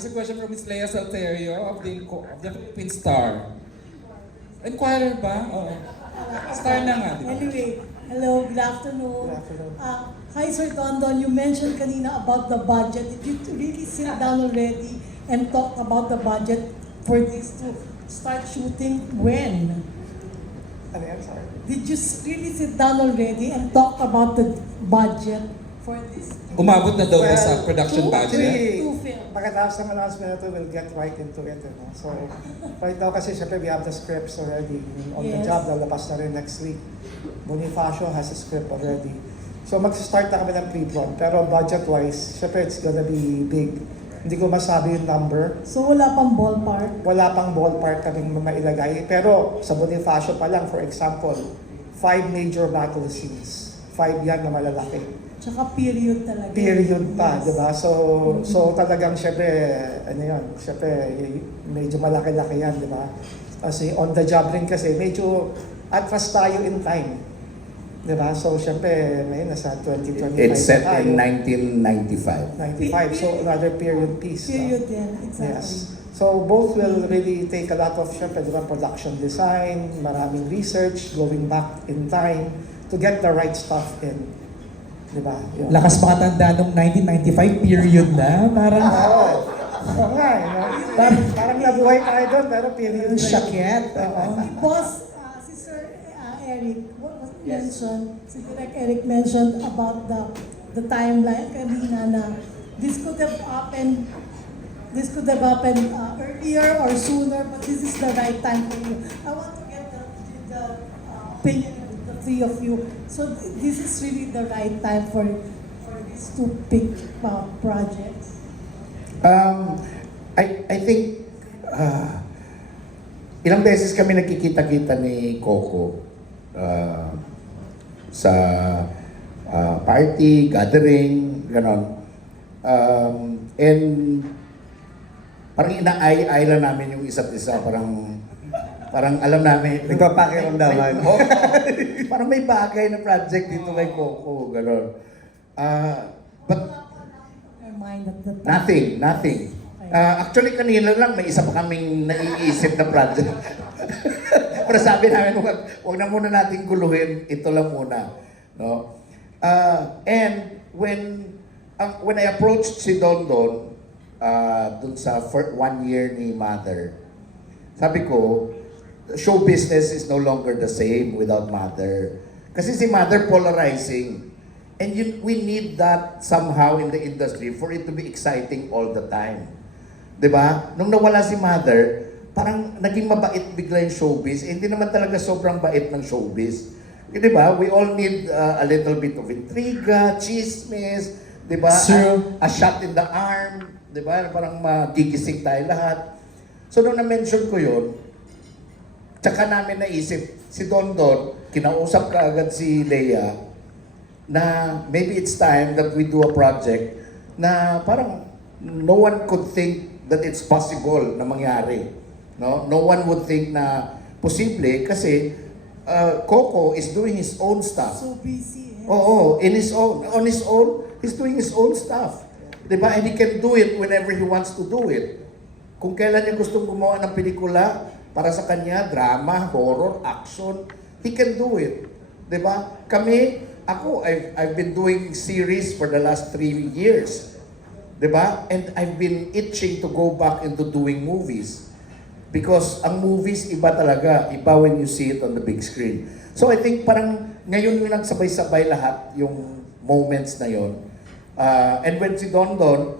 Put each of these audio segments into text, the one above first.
There's a question from Ms. Lea Salterio of the Philippine Star. Enquirer ba? Oo. Star na nga, di ba? Anyway, hello, good afternoon. Hi, Sir Dondon. You mentioned kanina about the budget. Did you really sit down already and talk about the budget for this to start shooting when? Ano yan, sorry? Did you really sit down already and talk about the budget for this? Umabot na daw Well, sa production budget. Two film. Pagkatapos ng announcement na ito, we'll get right into it. You know? So, right now kasi syempre we have the scripts already. On the Yes. job, lalabas na rin next week. Bonifacio has a script already. So, mag-start na kami ng pre-prod. Pero budget-wise, syempre it's gonna be big. Hindi ko masabi yung number. So wala pang ballpark? Wala pang ballpark kaming mailagay. Pero sa Bonifacio pa lang, for example, 5 major battle scenes. 5 yan na malalaki. Tsaka period talaga. Period pa, Yes. di ba? So talagang syempre, ano yun, syempre medyo malaki-laki yan, di ba? Kasi on the job rin kasi, medyo atras tayo in time. Di ba? So syempre, may nasa 2025 It's set tayo. in 1995. 95, so another period piece. Period no? yan, exactly. Yes. So both will really take a lot of, syempre, di ba, production design, maraming research, going back in time to get the right stuff in. Di ba? Yun. Lakas makatanda nung 1995 period na. Parang Oo. Oo nga, eh, no? Parang nabuhay tayo doon, pero period na yun. shakyat. Oo. Boss, si Sir Eric, what was mentioned, si Direk Eric mentioned about the timeline kanina na this could have happened earlier or sooner, but this is the right time for you. I want to get the opinion of the three of you. So this is really the right time for these two big projects. I think ilang beses kami nagkikita-kita ni Coco sa party, gathering, gano'n. And parang ina-ay lang namin yung isa't isa, parang alam namin. Nagpapakiramdaman. Oo. Parang may bagay na project dito kay Coco, gano'n. But Your mind at the time. nothing. Actually, kanina lang may isa pa kaming naiisip na project. Pero sabi namin, huwag na muna natin guluhin, ito lang muna. No? And when I approached si Dondon, dun sa 1 year ni Mother, sabi ko, show business is no longer the same without Mother. Kasi si Mother polarizing. And we need that somehow in the industry for it to be exciting all the time. 'Di ba? Nung nawala si Mother, parang naging mabait bigla yung showbiz. Hindi naman talaga sobrang bait ng showbiz. 'Di ba? We all need a little bit of intriga, chismis, 'di ba? True. A shot in the arm, 'di ba? Parang magigising tayo lahat. So nung na-mention ko 'yon, tsaka namin naisip, si Dondon, kinausap ka agad si Lea, na maybe it's time that we do a project na parang no one could think that it's possible na mangyari. No one would think na posible kasi Coco is doing his own stuff. So busy. Yes. Oo, on his own, he's doing his own stuff. 'Di ba? And he can do it whenever he wants to do it. Kung kailan niya gustong gumawa ng pelikula para sa kanya, drama, horror, action, he can do it. 'Di ba? I've been doing series for the last 3 years. 'Di ba? And I've been itching to go back into doing movies. Because ang movies iba talaga, iba when you see it on the big screen. So I think parang ngayon yung nagsabay-sabay lahat yung moments na yon. And when si Dondon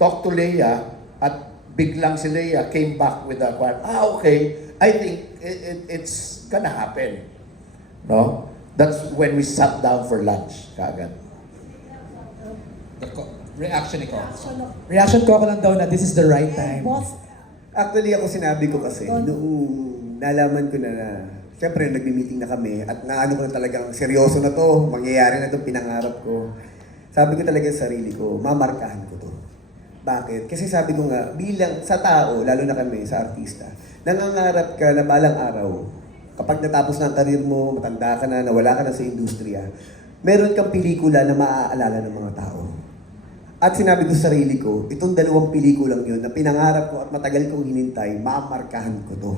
talked to Lea at biglang si Lea came back with that one, okay, I think it's gonna happen. No? That's when we sat down for lunch kaagad. Reaction ni ko. Reaction ko lang daw na this is the right And time. boss, Actually, ako sinabi ko kasi, noong nalaman ko na siyempre nagmi-meeting na kami at naano ko na talagang seryoso na to, mangyayari na itong pinangarap ko. Sabi ko talaga sa sarili ko, mamarkahan ko to. Bakit? Kasi sabi ko nga, bilang sa tao, lalo na kami, sa artista, nangangarap ka na balang araw, kapag natapos na ang karir mo, matanda ka na, nawala ka na sa industriya, meron kang pelikula na maaalala ng mga tao. At sinabi ko sa sarili ko, itong 2 pelikulang yun na pinangarap ko at matagal kong hinintay, mamarkahan ko to.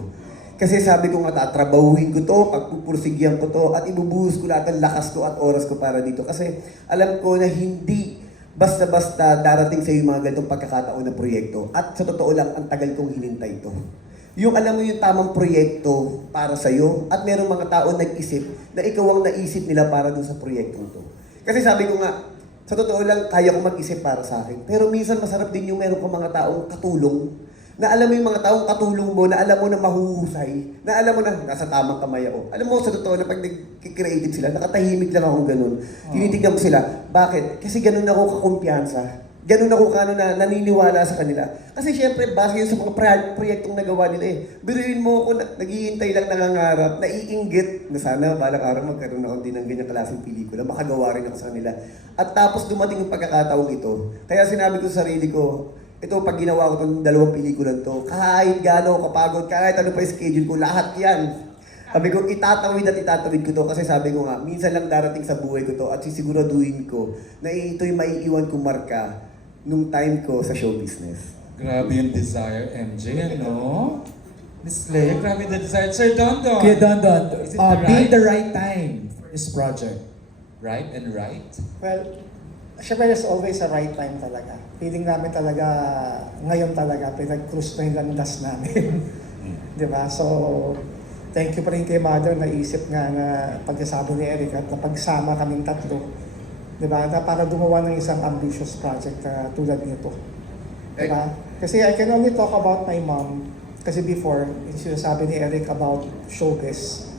Kasi sabi ko nga, tatrabahuhin ko to, pagpupursigyan ko to, at ibubuhos ko lahat ng lakas ko at oras ko para dito. Kasi alam ko na hindi basta-basta darating sa yung mga ganitong pagkakataon na proyekto. At sa totoo lang, ang tagal kong hinintay to. Yung alam mo yung tamang proyekto para sa'yo, at merong mga tao nag-isip na ikaw ang naisip nila para dun sa proyektong to. Kasi sabi ko nga, sa totoo lang, kaya ko mag-isip para sa akin. Pero minsan masarap din yung meron kang mga taong katulong, na alam mo yung mga taong katulong mo, na alam mo na mahuhusay, na alam mo na nasa tamang kamay ako. Alam mo, sa totoo na pag nag-creative sila, nakatahimik lang ako ganun. Tinitignan ko sila, bakit? Kasi ganun ako kakumpiyansa. Ganun ako kano na naniniwala sa kanila. Kasi syempre, base yun sa mga proyektong nagawa nila eh. Biruin mo ako, naghihintay lang nangangarap, naiinggit na sana balang araw magkaroon ako din ng ganyang klaseng pelikula, makagawa rin ako sa kanila. At tapos dumating yung pagkakataong ito. Kaya sinabi ko sa sarili ko, ito pag ginawa ko itong 2 pelikulan to, kahit gaano kapagod, kahit ano pa yung schedule ko, lahat yan. Sabi ko, itatawid ko to kasi sabi ko nga, minsan lang darating sa buhay ko to at sisiguraduhin ko na ito'y maiiwan kong marka nung time ko sa show business. Grabe yung desire, MJ, ano? Miss Leia, grabe the desire. Sir Dondon. Kuya Dondon, Is it being the right time for this project. Right and right? Well, syempre there's always a right time talaga. Feeling namin talaga, ngayon talaga, pinag-cruise na yung landas namin. Di ba? So, thank you pa rin kay Mother, naisip nga na pagkasabi ni Eric at napagsama kaming tatlo. Di ba? Na para gumawa ng isang ambitious project na tulad nito. Di ba? Kasi I can only talk about my mom. Kasi before, yung sinasabi ni Eric about showbiz,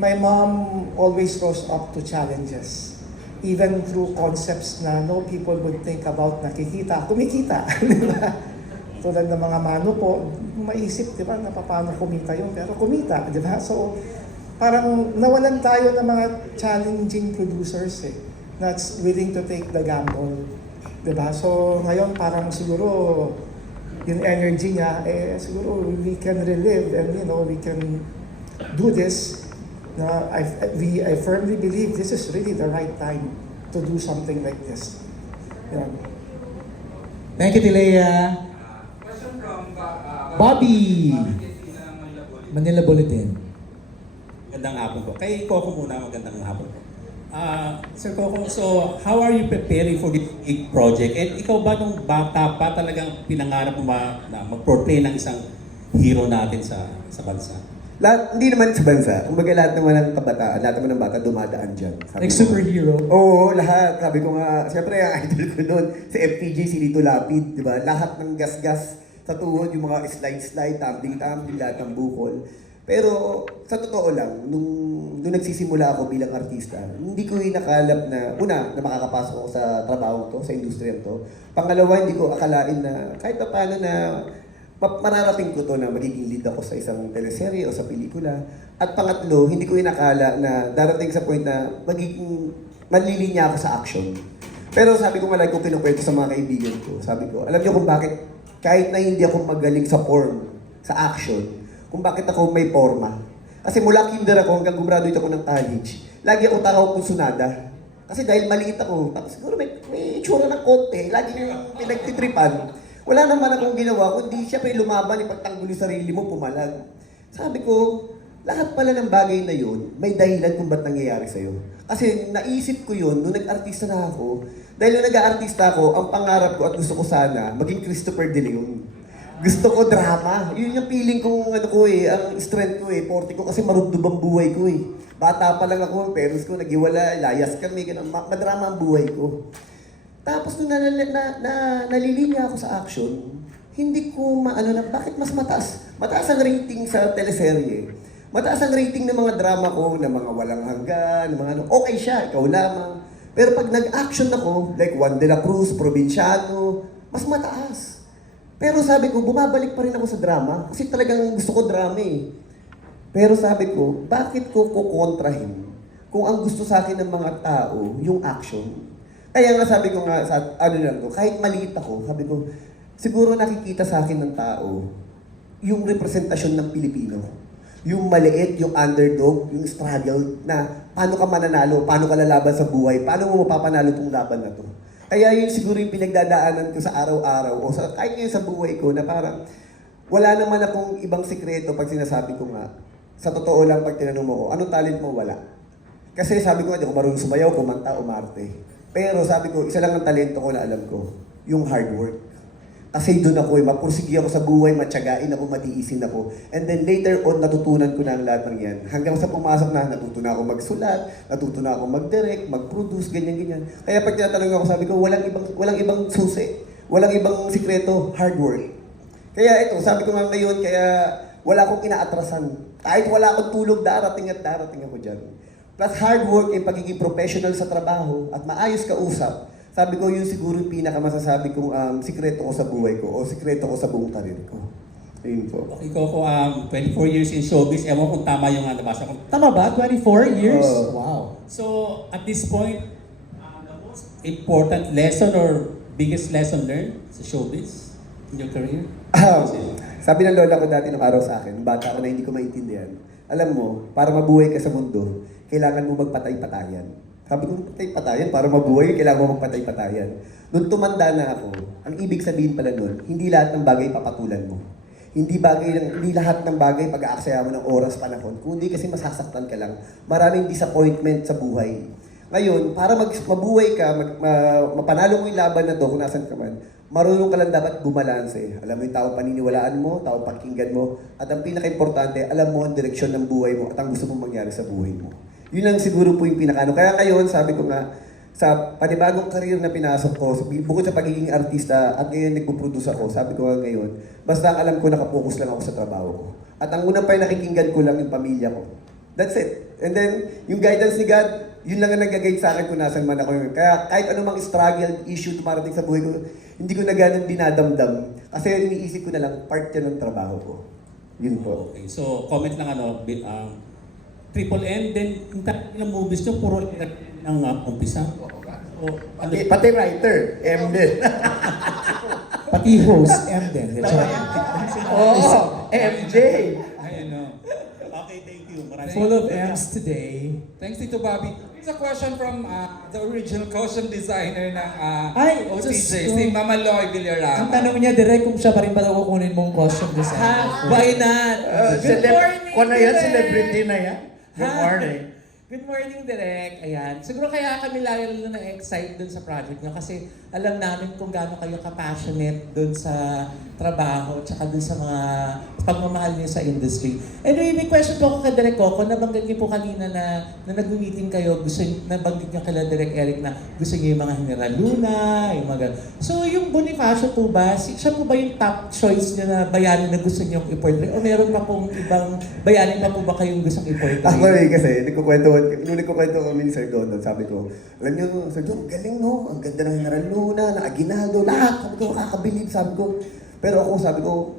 my mom always rose up to challenges. Even through concepts na no people would think about nakikita, kumikita. Di ba? Tulad ng mga mano po, maisip, di ba, na paano kumita yun, pero kumita, di ba? So, parang nawalan tayo ng mga challenging producers eh, that's willing to take the gamble, di ba? So, ngayon parang siguro, yung energy niya, eh, siguro we can relive and, you know, we can do this. Na I firmly believe this is really the right time to do something like this. Yan. Thank you, Tilea. Question from Bobby. Manila Bulletin. Magandang hapon po. Kay Coco muna, magandang hapon po. Sir Coco, so how are you preparing for this big project? And ikaw ba nung bata pa talagang pinangarap mo na mag-portray ng isang hero natin sa bansa? Lahat, hindi naman sa bansa. Kumbaga lahat naman ng kabataan, lahat naman ng bata dumadaan dyan. Like superhero. Oo, lahat. Sabi ko nga, siyempre ang idol ko noon, si FPJ, si Lito Lapid, di ba? Lahat ng gas-gas sa tuhod, yung mga slide-slide, tumbling-tumbling, lahat ng bukol. Pero sa totoo lang, nung nagsisimula ako bilang artista, hindi ko inakalap na, una, na makakapasok ako sa trabaho to, sa industriya to. Pangalawa, hindi ko akalain na kahit pa paano na mararating ko to na magiging lead ako sa isang teleserye o sa pelikula. At pangatlo, hindi ko inakala na darating sa point na magiging malilinya ako sa action. Pero sabi ko malagi ko kinukwento sa mga kaibigan ko. Sabi ko, alam niyo kung bakit kahit na hindi ako magaling sa form, sa action, kung bakit ako may forma. Kasi mula kinder ako hanggang gumraduate ako ng college, lagi ako takaw kong sunada. Kasi dahil maliit ako, tapos siguro may itsura ng konti, lagi nang pinagtitripan. Wala naman akong ginawa, kundi siyempre lumaban, ipagtanggol yung sarili mo, pumalag. Sabi ko, lahat pala ng bagay na yun, may dahilan kung ba't nangyayari sa'yo. Kasi naisip ko yun, nung nag-artista na ako, dahil nung nag-aartista ako, ang pangarap ko at gusto ko sana, maging Christopher De Leon. Gusto ko drama. Yun yung feeling ko, ano ko eh, ang strength ko eh, 40 ko kasi marugdob ang buhay ko eh. Bata pa lang ako, parents ko naghiwala, layas kami, ganun, madrama ang buhay ko. Tapos nung nalilinya ako sa action, hindi ko maano na, bakit mas mataas? Mataas ang rating sa teleserye. Mataas ang rating ng mga drama ko, ng mga walang hanggan, ng mga ano, okay siya, ikaw lamang. Pero pag nag-action ako, like Juan de la Cruz, Provinciano, mas mataas. Pero sabi ko, bumabalik pa rin ako sa drama, kasi talagang gusto ko drama eh. Pero sabi ko, bakit ko kukontrahin kung ang gusto sa akin ng mga tao, yung action? Kaya nga sabi ko nga, sa, ano lang to, kahit maliit ako, sabi ko, siguro nakikita sa akin ng tao yung representasyon ng Pilipino. Yung maliit, yung underdog, yung struggle na paano ka mananalo, paano ka lalaban sa buhay, paano mo mapapanalo itong laban na to. Kaya yun siguro yung pinagdadaanan ko sa araw-araw o sa, kahit ngayon sa buhay ko na parang wala naman akong ibang sikreto pag sinasabi ko nga. Sa totoo lang pag tinanong mo ko, anong talent mo? Wala. Kasi sabi ko, hindi ako marunong sumayaw, kumanta, umarte. Pero sabi ko, isa lang ang talento ko na alam ko, yung hard work. Kasi doon ako, mapursigi ako sa buhay, matiyagain ako, matiisin ako. And then later on, natutunan ko na ang lahat ng yan. Hanggang sa pumasok na, natuto na ako magsulat, natuto na ako mag-direct, mag-produce, ganyan-ganyan. Kaya pag tinatanong ako, sabi ko, walang ibang susi. Walang ibang sikreto, hard work. Kaya ito, sabi ko nga ngayon, kaya wala akong inaatrasan. Kahit wala akong tulog, darating at darating ako dyan. Plus hard work, yung pagiging professional sa trabaho at maayos ka usap. Sabi ko, yun siguro yung pinakamasasabi kong sikreto ko sa buhay ko o sikreto ko sa buong karir ko. Ayun po. Okay, Coco, 24 years in showbiz. Ewan kung tama yung nabasa ko. Tama ba? 24 years? Oo. Wow. So, at this point, the most important lesson or biggest lesson learned sa showbiz in your career? Sabi ng lola ko dati nung araw sa akin, bata ako na hindi ko maintindihan. Alam mo, para mabuhay ka sa mundo, kailangan mo magpatay-patayan. Sabi ko, patay-patayan, para mabuhay, kailangan mo magpatay-patayan. Nung tumanda na ako, ang ibig sabihin pala nun, hindi lahat ng bagay papatulan mo. Hindi lahat ng bagay pag-aaksaya mo ng oras, panahon. Kundi kasi masasaktan ka lang. Maraming disappointment sa buhay. Ngayon, para mabuhay ka, mapanalo mo yung laban na to, kung nasan ka man, marunong ka lang dapat bumalanse. Alam mo yung taong paniniwalaan mo, taong pakinggan mo, at ang pinaka-importante, alam mo ang direksyon ng buhay mo at ang gusto mong mangyari sa buhay mo. Yun lang siguro po yung pinakaano. Kaya ngayon, sabi ko nga, sa panibagong career na pinasok ko, bukod sa pagiging artista at ngayon nagpo-produce ako, sabi ko nga ngayon, basta alam ko nakapokus lang ako sa trabaho ko. At ang una pa yung nakikinggan ko lang yung pamilya ko. That's it. And then, yung guidance ni God, yun lang ang nag-guide sa akin kung nasan man ako yun. Kaya kahit anumang struggle, issue dumarating sa buhay ko, hindi ko na ganun dinadamdam. Kasi iniisip ko na lang, part yan ng trabaho ko. Yun po. Okay, so comment lang Triple M, then yung ng movies nyo, puro ng umpisa. O, ano, Pati writer, M din. Pati host, M din. Oo, MJ. I know. okay, thank you. Maraming Full of M's today. Thanks, Tito Bobby. Here's a question from the original costume designer ng Ay, OTJ, Diyos ko. si Mama Loy Ang Villarama. tanong niya, direct kung siya pa rin pala kukunin mong costume designer. Why not? Kung na yan, celebrity na yan. Good morning. Good morning, Direk. Ayan. Siguro kaya kami lalo na-excite dun sa project nyo kasi alam namin kung gaano kayo ka-passionate dun sa trabaho tsaka dun sa mga pagmamahal niyo sa industry. Anyway, may question po ako kay Direk Coco. Nabanggit niyo po kanina na nag-meeting kayo, nabanggit niyo kay Direk Eric na gusto niyo yung mga General Luna, yung mga So, yung Bonifacio po ba, siya po ba yung top choice niyo na bayani na gusto niyo i-portray? O meron pa pong ibang bayani pa po ba kayong gustong i-portray? Actually, kasi nung nagkukwento kami ni Sir Don, sabi ko, alam niyo, Sir Don, galing no, ang ganda ng General Luna, ng Aguinaldo, lahat, sabi ko, makakabilib, sabi ko. Pero ako, sabi ko,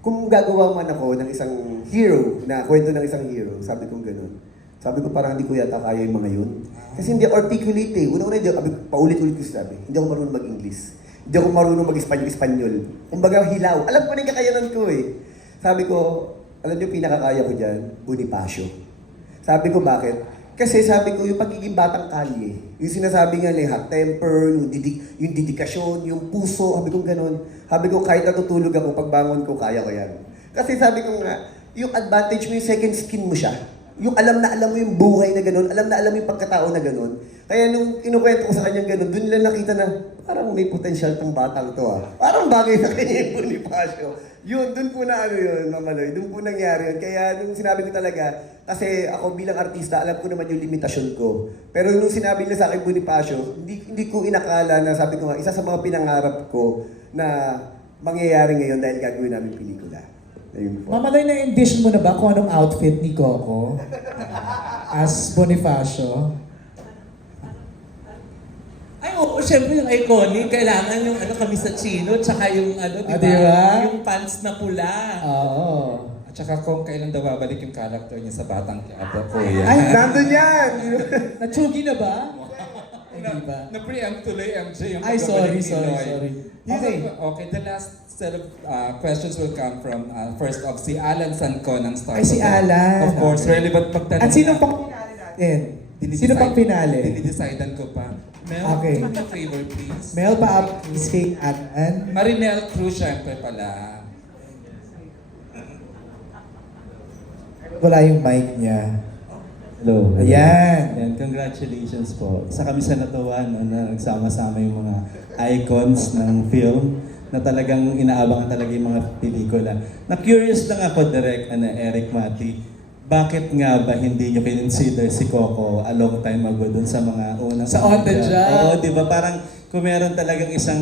kung gagawa man ako ng isang hero, na kwento ng isang hero, sabi ko gano'n. Sabi ko parang hindi ko yata kaya yung mga yun. Kasi hindi articulate eh. Una-una, paulit-ulit ko sabi, hindi ako marunong mag-English. Hindi ako marunong mag-Espanyol. Kumbaga hilaw. Alam ko na yung kakayanan ko eh. Sabi ko, alam niyo pinakakaya ko dyan, Bonifacio. Sabi ko bakit? Kasi sabi ko, yung pagiging batang kalye, yung sinasabi nga hot temper, yung dedikasyon, yung puso, sabi ko gano'n. Sabi ko, kahit natutulog ako, pagbangon ko, kaya ko yan. Kasi sabi ko nga, yung advantage mo, yung second skin mo siya. Yung alam na alam mo yung buhay na gano'n, alam na alam mo yung pagkatao na gano'n. Kaya nung inukwento ko sa kanyang gano'n, doon nila nakita na, parang may potential tong batang to ah. Parang bagay sa kanya yung Bonifacio. Yun, doon po na ano yun, Mamaloy, doon po nangyari yun. Kaya nung sinabi ko talaga, kasi ako bilang artista, alam ko naman yung limitasyon ko. Pero nung sinabi nila sa akin Bonifacio, hindi ko inakala na sabi ko nga, isa sa mga pinangarap ko na mangyayari ngayon dahil gagawin namin pelikula. Ayun po. Mamaloy, na-envision mo na ba kung anong outfit ni Coco as Bonifacio? Ay, oo, syempre yung iconic, kailangan yung kami sa chino, tsaka yung diba? Yung pants na pula. Oo. At saka kung kailan daw babalik yung character niya sa Batang Quiapo, kuya. Ay, Nandun yan! Natsugi na ba? Hindi ba? Na-preempt tuloy MJ yung Ay, pagbabalik sorry. ni Noy. Okay. Okay, the last set of questions will come from first of si Alan Sanco ng Star. Ay, si Alan. Of course, relevant pagtanong. At sino pang pinali natin? Sino pang pinali? Dinidecidean ko pa. Mel, Okay. do me a favor, please. Mel, pa-please kay Anan. Marinel Cruz, syempre pala. Wala yung mic niya. Hello. Ayan. And congratulations po. Isa kami sa natuwa no, na nagsama-sama yung mga icons ng film na talagang inaabangan talaga yung mga pelikula. Na-curious lang ako, Direk, Eric Mati, bakit nga ba hindi nyo kinonsider si Coco a long time ago dun sa mga unang... Sa On the Job. Oo, di ba? Parang kung meron talagang isang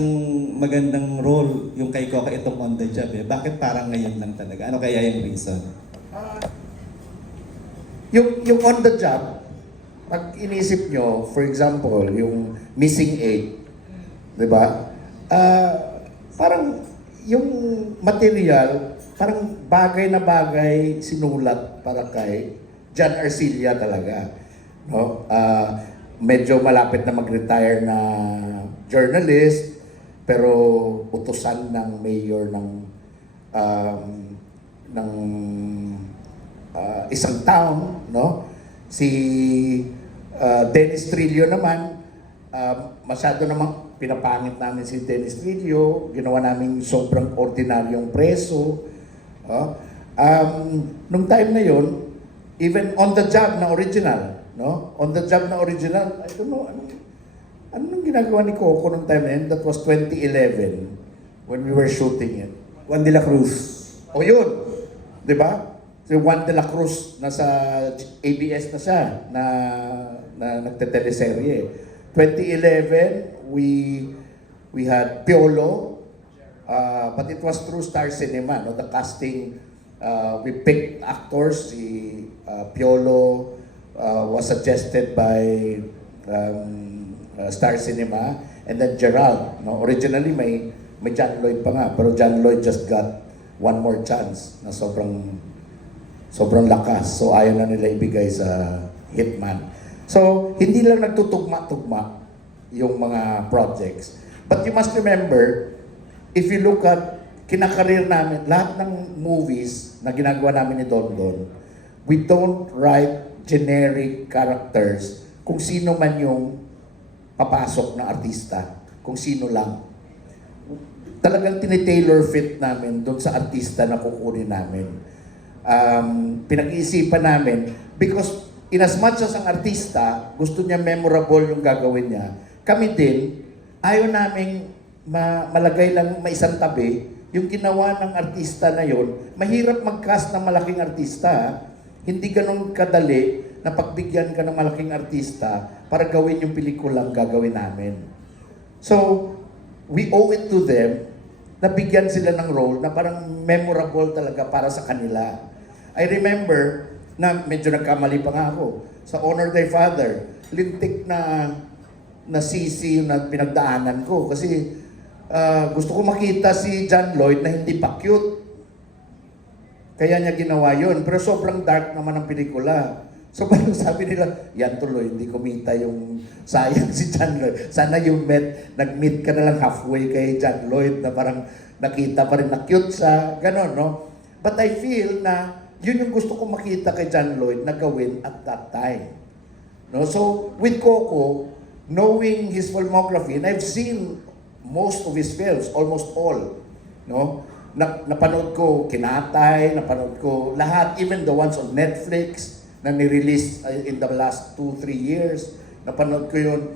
magandang role yung kay Coco itong On the Job, bakit parang ngayon lang talaga? Ano kaya yung reason? Yung on the job, pag inisip nyo, for example, yung missing 8, di ba? Parang yung material, parang bagay na bagay sinulat para kay John Arcilla talaga. No? Medyo malapit na mag-retire na journalist, pero utusan ng mayor ng isang town, no? Si Dennis Trillo naman, masyado namang pinapangit namin si Dennis Trillo, ginawa namin sobrang ordinaryong preso. Nung time na yon, even On the Job na original, no? On the Job na original, I don't know, anong ginagawa ni Coco nung time na yun? That was 2011 when we were shooting it. Juan de la Cruz. O yun, di ba? Si Juan de la Cruz, nasa ABS na siya, na nagteteleserye. 2011, we had Piolo, but it was through Star Cinema, no? The casting, we picked actors. Si Piolo was suggested by Star Cinema, and then Gerald. No? Originally, may John Lloyd pa nga, pero John Lloyd just got one more chance na sobrang lakas. So ayaw na nila ibigay sa Hitman. So hindi lang nagtutugma-tugma yung mga projects. But you must remember, if you look at kinakareer namin, lahat ng movies na ginagawa namin ni Don Don, we don't write generic characters kung sino man yung papasok na artista, kung sino lang. Talagang tinitailor fit namin doon sa artista na kukunin namin. Pinag-iisipan namin because in as much as ang artista gusto niya memorable yung gagawin niya, kami din ayaw naming malagay lang maisang tabi yung ginawa ng artista na yon. Mahirap mag-cast ng malaking artista. Hindi ganun kadali na pagbigyan ka ng malaking artista para gawin yung pelikulang gagawin namin. So, we owe it to them na bigyan sila ng role na parang memorable talaga para sa kanila. I remember na medyo nagkamali pa nga ako. Sa Honor Thy Father, lintik na sisi yung pinagdaanan ko. Kasi gusto ko makita si John Lloyd na hindi pa cute. Kaya niya ginawa yun. Pero sobrang dark naman ang pelikula. So parang sabi nila, yan tuloy, hindi kumita yung sayang si John Lloyd. Sana yung nag-meet ka na lang halfway kay John Lloyd na parang nakita pa rin na cute siya. Ganon, no? But I feel na yun yung gusto ko makita kay John Lloyd na gawin at that time. No? So, with Coco, knowing his filmography, and I've seen most of his films, almost all, no? Napanood ko Kinatay, napanood ko lahat, even the ones on Netflix na ni-release in the last 2-3 years, napanood ko yun.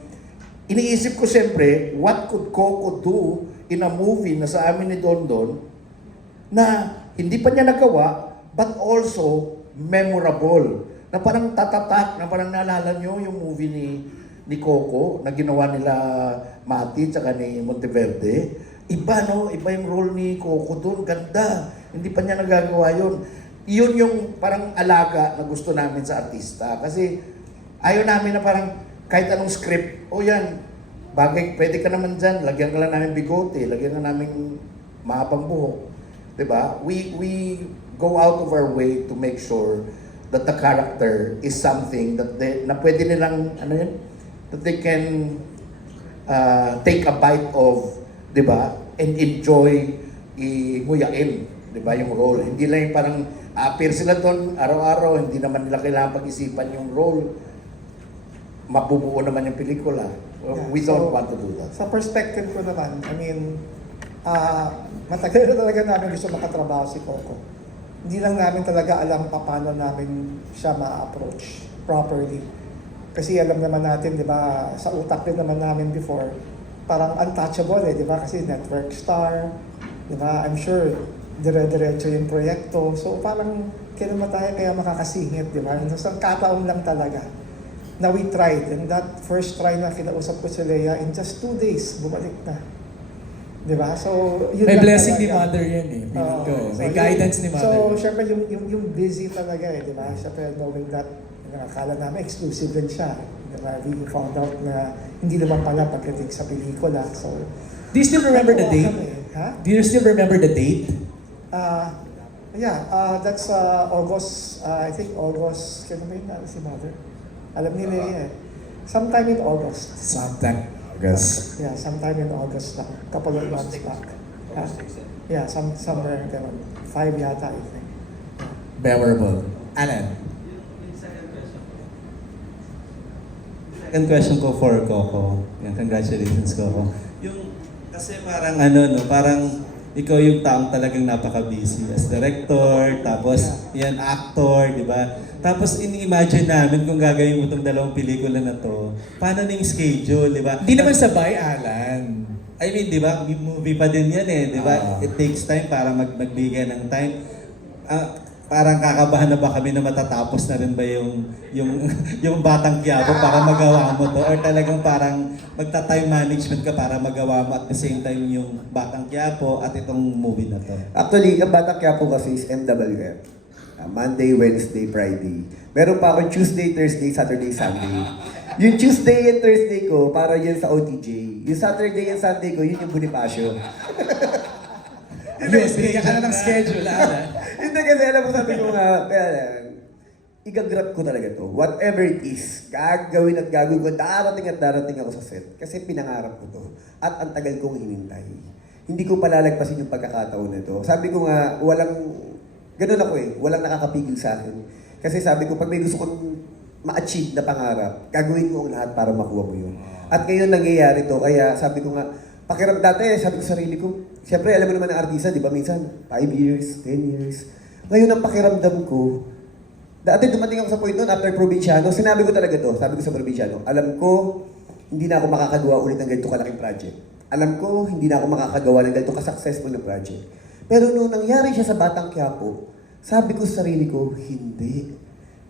Iniisip ko siyempre, what could Coco do in a movie na sa amin ni Don Don na hindi pa niya nagawa, but also memorable. Na parang tatatak, na parang naalala nyo yung movie ni Coco na ginawa nila Mati tsaka ni Monteverde. Iba, no? Iba yung role ni Coco doon. Ganda. Hindi pa niya nagagawa yun. Yun yung parang alaga na gusto namin sa artista. Kasi ayaw namin na parang kahit anong script, o yan, bagay, pwede ka naman dyan, lagyan ka lang namin bigote, lagyan ka namin mahabang buhok. Diba? We go out of our way to make sure that the character is something that na pwede nilang, that they can take a bite of, di ba? And enjoy nguyain, di ba? Yung role. Hindi lang yung parang appear sila doon araw-araw, hindi naman nila kailangan pag-isipan yung role. Mabubuo naman yung pelikula. We don't want to do that. Sa perspective ko naman, I mean, matagal na talaga namin gusto makatrabaho si Coco. Hindi lang namin talaga alam paano namin siya ma-approach properly. Kasi alam naman natin, di ba, sa utak din naman namin before, parang untouchable di ba? Kasi network star, di ba? I'm sure dire-diretso yung proyekto. So parang kailan tayo kaya makakasingit, di ba? So, ang kataon lang talaga na we tried. And that first try na kinausap ko si Leia, in just 2 days, bumalik na. Di ba? So, yun May lang blessing ni talaga. Mother yan eh. Feeling ko. Oo. May So, guidance ni Mother. So, syempre yung busy talaga di ba? Syempre knowing that, nakakala namin exclusive din siya. Di ba? We found out na hindi naman pala pagdating sa pelikula. So, Do you still remember the natuwa date? kami. Ha? Do you still remember the date? That's August, I think August, kailan ba yun si Mother? Alam ni Leia eh. Sometime in August. Sometime. August. Yeah, sometime in August lang. Couple of months back. Yeah, somewhere ganun. 5 yata, I think. Memorable. Alan. Second question ko for Coco. Yan, congratulations Coco. Yung, kasi parang ano, no, parang ikaw yung taong talagang napaka-busy as director, tapos yan, actor, di ba? Tapos ini-imagine namin kung gagawin mo itong dalawang pelikula na to, paano na yung schedule, di ba? Hindi naman sabay, Alan. I mean, di ba, movie pa din yan eh, di ba? It takes time para magbigay ng time. Parang kakabahan na ba kami na matatapos na rin ba yung Batang Quiapo para magawa mo to? Or talagang parang magta-time management ka para magawa mo at the same time yung Batang Quiapo at itong movie na to? Actually, ang Batang Quiapo kasi is MWF. Monday, Wednesday, Friday. Meron pa akong Tuesday, Thursday, Saturday, Sunday. Yung Tuesday and Thursday ko, para yun sa OTJ. Yung Saturday and Sunday ko, yun yung Bonifacio. Yes, binigyan ka na ng schedule, Alan. Hindi kasi alam mo sabi ko nga, kaya igagrab ko talaga to. Whatever it is, gagawin at gagawin ko, darating ako sa set. Kasi pinangarap ko to. At ang tagal kong hinintay. Hindi ko palalagpasin yung pagkakataon na to. Sabi ko nga, ganun ako eh, walang nakakapigil sa akin. Kasi sabi ko, pag may gusto kong ma-achieve na pangarap, gagawin mo ang lahat para makuha mo yun. At ngayon nangyayari to, kaya sabi ko nga, dati, sabi ko sa sarili ko, siyempre alam mo naman ang artista, di ba, minsan 5 years, 10 years. Ngayon ang pakiramdam ko, dati dumating ako sa point noon after Provinciano, sinabi ko talaga to, sabi ko sa Provinciano, alam ko, hindi na ako makakagawa ulit ng ganito kalaking project. Alam ko, hindi na ako makakagawa ng ganito ka-successful na project. Pero nung nangyari siya sa Batang Quiapo, sabi ko sa sarili ko, hindi.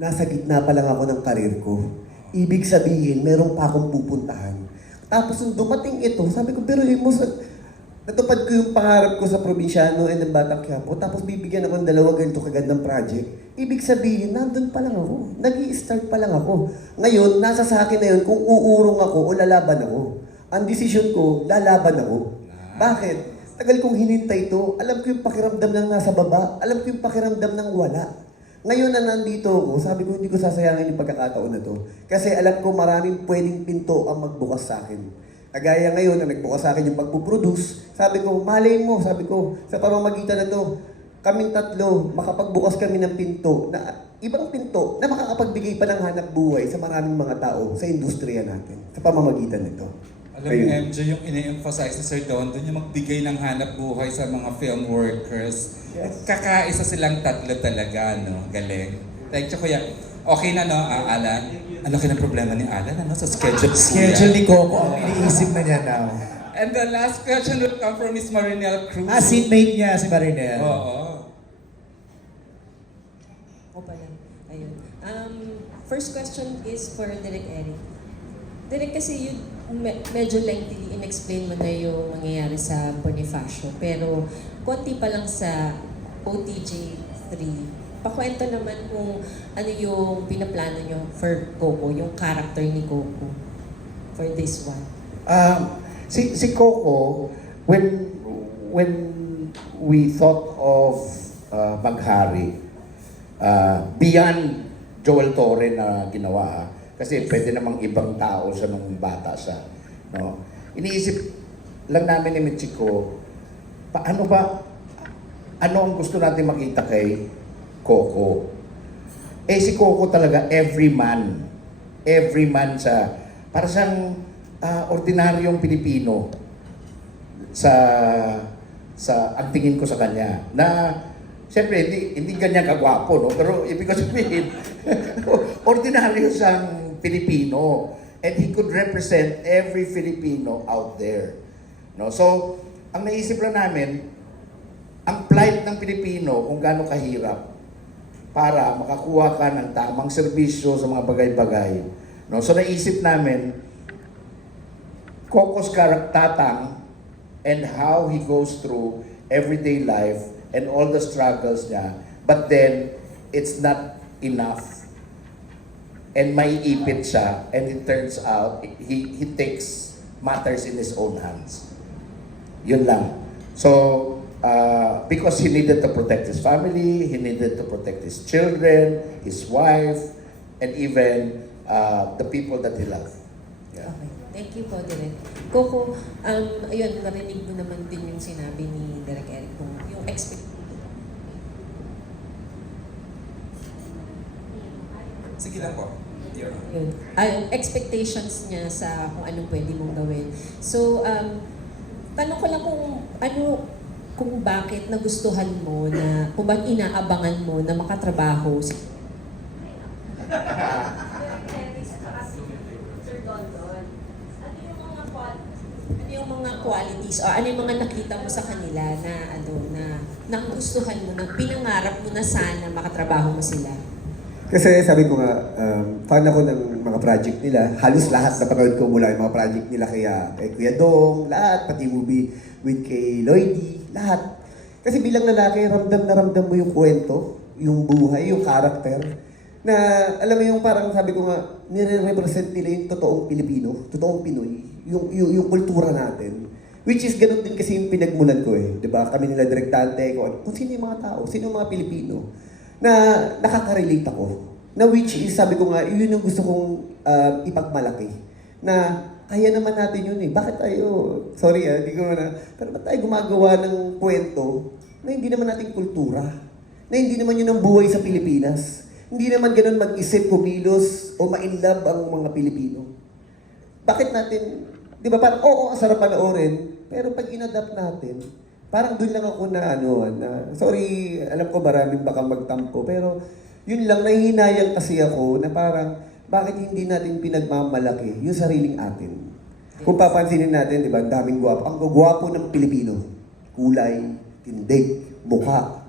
Nasa gitna pa lang ako ng karir ko. Ibig sabihin, meron pa akong pupuntahan. Tapos nung dumating ito, sabi ko, pero natupad ko yung pangarap ko sa Provinciano and ng Batang Quiapo, tapos bibigyan ako ng 2 ganito kagandang project. Ibig sabihin, nandun pa lang ako. Nag-i-start pa lang ako. Ngayon, nasa sa akin na yun kung uurong ako o lalaban ako. Ang decision ko, lalaban ako. Bakit? Tagal kong hinintay ito. Alam ko yung pakiramdam ng nasa baba. Alam ko yung pakiramdam ng wala. Ngayon na nandito ako, sabi ko hindi ko sasayangin yung pagkakataon na to. Kasi alam ko maraming pwedeng pinto ang magbukas sa akin. Kagaya ngayon na nagbukas sa akin yung pagpuproduce, sabi ko, malay mo, sabi ko, sa pamamagitan na to, kaming tatlo, makapagbukas kami ng pinto, na ibang pinto, na makakapagbigay pa ng hanap buhay sa maraming mga tao sa industriya natin, sa pamamagitan nito. Alam mo, MJ, yung ine-emphasize ni Sir Don, doon yung magbigay ng hanap buhay sa mga film workers. Yes. Kakaisa silang tatlo talaga, no? Galing. Thank you, Kuya. Okay na, no, Alan? Ano kaya ng problema ni Alan, ano? Sa schedule, Schedule ni Coco ang iniisip na niya now. And the last question will come from Miss Marinelle Cruz. Seatmate niya si Marinel. Oo. Ako pala. Ayun. First question is for Direk Eric. Direk, kasi you medyo lengthily in-explain mo na yung mangyayari sa Bonifacio. Pero konti pa lang sa OTJ 3. Pakwento naman kung ano yung pinaplano nyo for Coco, yung character ni Coco for this one. Si Coco, when we thought of Maghari, beyond Joel Torre na ginawa, kasi pwede namang ibang tao sa nung bata siya. No? Iniisip lang namin ni Michiko, ano ang gusto natin makita kay Coco? Si Coco talaga, every man siya, para siyang ordinaryong Pilipino sa ang tingin ko sa kanya na siyempre hindi ganyan kagwapo, no? Pero ibig ko sabihin ordinaryo siyang Pilipino and he could represent every Filipino out there, no? So ang naisip lang namin ang plight ng Pilipino kung gaano kahirap para makakuha ka ng tamang serbisyo sa mga bagay-bagay, no? So naisip namin Coco's tatang and how he goes through everyday life and all the struggles niya. But then, it's not enough. And maiipit siya. And it turns out, he takes matters in his own hands. Yun lang. So, because he needed to protect his family, he needed to protect his children, his wife, and even the people that he loved. Yeah. Okay. Thank you po, Direk. Coco, ayun, narinig mo naman din yung sinabi ni Direk Eric kung yung Sige lang po. expectations niya sa kung anong pwede mong gawin. So, tanong ko lang kung bakit nagustuhan mo na, kung bakit inaabangan mo na makatrabaho si ano yung mga qualities o ano yung mga nakita mo sa kanila na nagustuhan mo, na pinangarap mo na sana makatrabaho mo sila? Kasi sabi ko nga, fan ako ng mga project nila. Halos lahat napanood ko mula yung mga project nila kay Kuya Dong, lahat, pati movie with kay Lloydie, lahat. Kasi bilang lalaki, ramdam na ramdam mo yung kwento, yung buhay, yung karakter. Na alam mo yung parang sabi ko nga, nire-represent nila yung totoong Pilipino, totoong Pinoy, yung kultura natin. Which is ganun din kasi yung pinagmulan ko eh. Diba? Kami nila direktante, kung sino yung mga tao, sino yung mga Pilipino. Na nakaka-relate ako. Na which is, sabi ko nga, yun yung gusto kong ipagmalaki. Na kaya naman natin yun eh. Bakit tayo, sorry hindi ko na, pero ba't tayo gumagawa ng kwento na hindi naman natin kultura? Na hindi naman yun ang buhay sa Pilipinas? Hindi naman ganun mag-isip, kumilos, o ma-inlove ang mga Pilipino. Bakit natin, di ba parang, oo, ang sarap panoorin, pero pag inadapt natin, parang doon lang ako na sorry, alam ko maraming baka magtampo, pero yun lang, nahihinayang kasi ako na parang, bakit hindi natin pinagmamalaki yung sariling atin? Kung papansinin natin, di ba, ang daming gwapo. Ang gwapo ng Pilipino, kulay, tindig, mukha.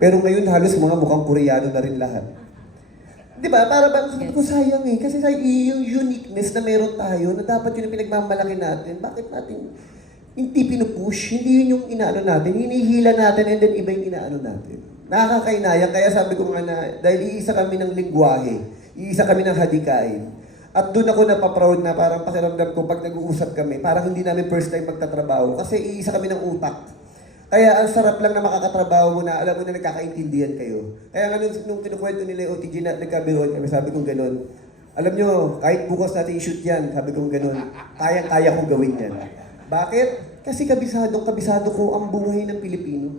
Pero ngayon halos mga mukhang Koreano na rin lahat. Di ba? Para bang sabi ko sayang eh. Kasi yung uniqueness na meron tayo, na dapat yun ang pinagmamalaki natin, bakit natin hindi pinupush, hindi yun yung inaano natin, hinihila natin and then iba yung inaano natin. Nakakainayang, kaya sabi ko nga na, dahil iisa kami ng lingwahe, iisa kami ng hadikain, at doon ako napaproud na parang pakiramdam ko pag nag-uusap kami, parang hindi namin first time magtatrabaho, kasi iisa kami ng utak. Kaya ang sarap lang na makakatrabaho mo na, alam mo na nagkakaintindihan kayo. Kaya nga nung kinukwento nila yung OTG na nagkabiroon kami, sabi kong gano'n, alam nyo, kahit bukas natin i-shoot yan, sabi kong gano'n, kayang-kaya kong gawin yan. Bakit? Kasi kabisado ko ang buhay ng Pilipino.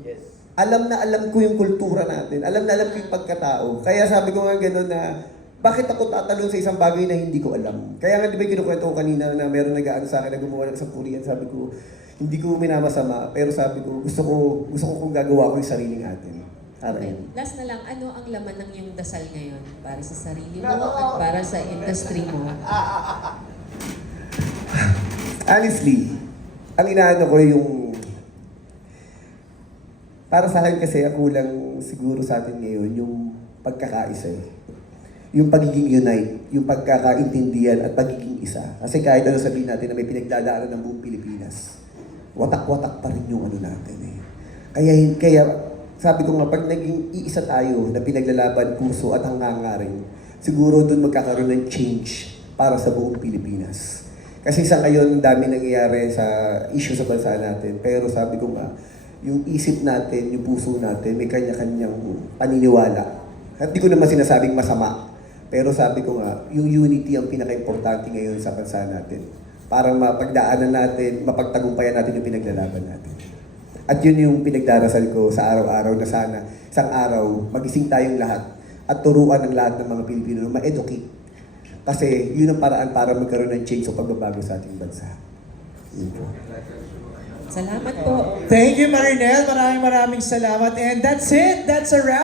Alam na alam ko yung kultura natin, alam na alam ko yung pagkatao. Kaya sabi ko nga gano'n na, bakit ako tatalon sa isang bagay na hindi ko alam? Kaya nga di ba kinukwento ko kanina na meron nag-aano sa akin na gumawa ng isang Korean, sabi ko, hindi ko minamasama, pero sabi ko, gusto ko kung gagawa ko yung sariling atin. Okay. Last na lang, ano ang laman ng iyong dasal ngayon? Para sa sarili mo at para sa industry mo? Honestly, ang inaano ko yung... Para sa akin kasi, ako lang siguro sa atin ngayon, yung pagkakaisa eh. Yung pagiging unite, yung pagkakaintindihan at pagiging isa. Kasi kahit ano sabihin natin na may pinagdadaanan ng buong Pilipinas, watak-watak pa rin yung ano natin eh. Kaya sabi ko nga, pag naging iisa tayo na pinaglalaban puso at hangangarin, siguro doon magkakaroon ng change para sa buong Pilipinas. Kasi sa ngayon, dami nangyayari sa issue sa bansa natin. Pero sabi ko nga, yung isip natin, yung puso natin, may kanya-kanyang paniniwala. At di ko naman sinasabing masama. Pero sabi ko nga, yung unity ang pinaka-importante ngayon sa bansa natin. Para mapagdaanan natin, mapagtagumpayan natin yung pinaglalaban natin. At yun yung pinagdarasal ko sa araw-araw na sana, isang araw, magising tayong lahat at turuan ng lahat ng mga Pilipino na ma-educate. Kasi yun ang paraan para magkaroon ng change o pagbabago sa ating bansa. Yun po. Salamat po. Thank you, Marinel. Maraming salamat. And that's it. That's a wrap.